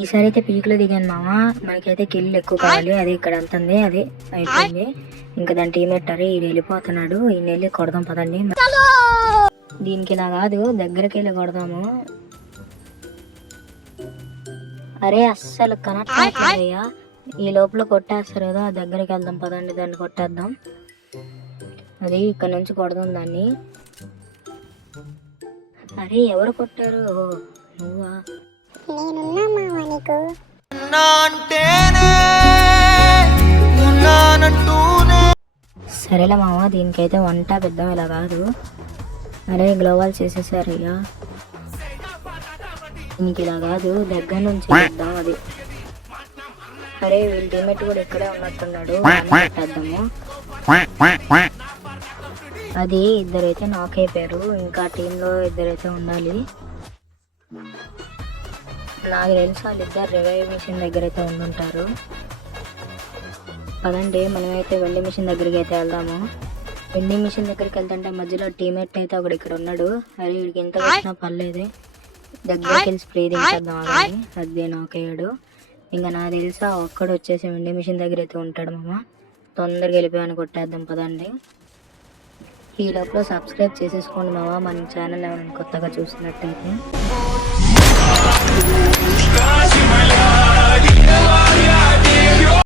ఈసారి అయితే పీకులో దిగాను మామ. మనకైతే కిల్లు ఎక్కువ కావాలి. అది ఇక్కడ అంతుంది, అది అయిపోయింది. ఇంకా దాని టీమేట్ అరే ఈయన వెళ్ళిపోతున్నాడు, ఈయన వెళ్ళి కొడదాం పదండి. దీనికి ఇలా కాదు, దగ్గరికి వెళ్ళి కొడదాము. అరే అస్సలు కనెక్ట్ అవుతుందయ్యా. ఈ లోపల కొట్టేస్తారు కదా, దగ్గరికి వెళ్దాం పదండి, దాన్ని కొట్టేద్దాం. అది ఇక్కడ నుంచి కొడదాం దాన్ని. అరే ఎవరు కొట్టారు? నువ్వా? సరేలే మామ, దీనికైతే వంట పెద్దాం ఇలా కాదు. అరే గ్లోవాల్ చేసేసారు ఇక. దీనికి ఇలా కాదు, దగ్గర నుంచి చేద్దాం అది. అరే వీళ్ళ టీమేట్ కూడా ఇక్కడే ఉన్నట్టున్నాడు, పెట్టేద్దాము. అది ఇద్దరైతే నాక్ అయిపోయారు, ఇంకా టీంలో ఇద్దరైతే ఉండాలి. నాకు తెలుసు వాళ్ళిద్దరు రివైవ్ మిషన్ దగ్గర అయితే ఉండుంటారు. పదండి మనమైతే వెండింగ్ మిషన్ దగ్గరికి అయితే వెళ్దాము. వెండింగ్ మిషన్ దగ్గరికి వెళ్తుంటే మధ్యలో టీమేట్ అయితే ఒకడు ఇక్కడ ఉన్నాడు. అరే వీడికి ఎంత వచ్చినా పర్లేదే, దగ్గరికి వెళ్ళి స్ప్రే దించేద్దాం అని. అదే నాక్ అయ్యాడు. ఇంకా నాకు తెలుసా ఒక్కడు వచ్చేసి వెండింగ్ మిషన్ దగ్గర అయితే ఉంటాడు మామ. తొందరగా వెళ్ళిపోయాను, కొట్టేద్దాం పదండి. ఈ లోపల సబ్స్క్రైబ్ చేసేసుకోండి మామ, మన ఛానల్ ఎవరైనా కొత్తగా చూసినట్టయితే.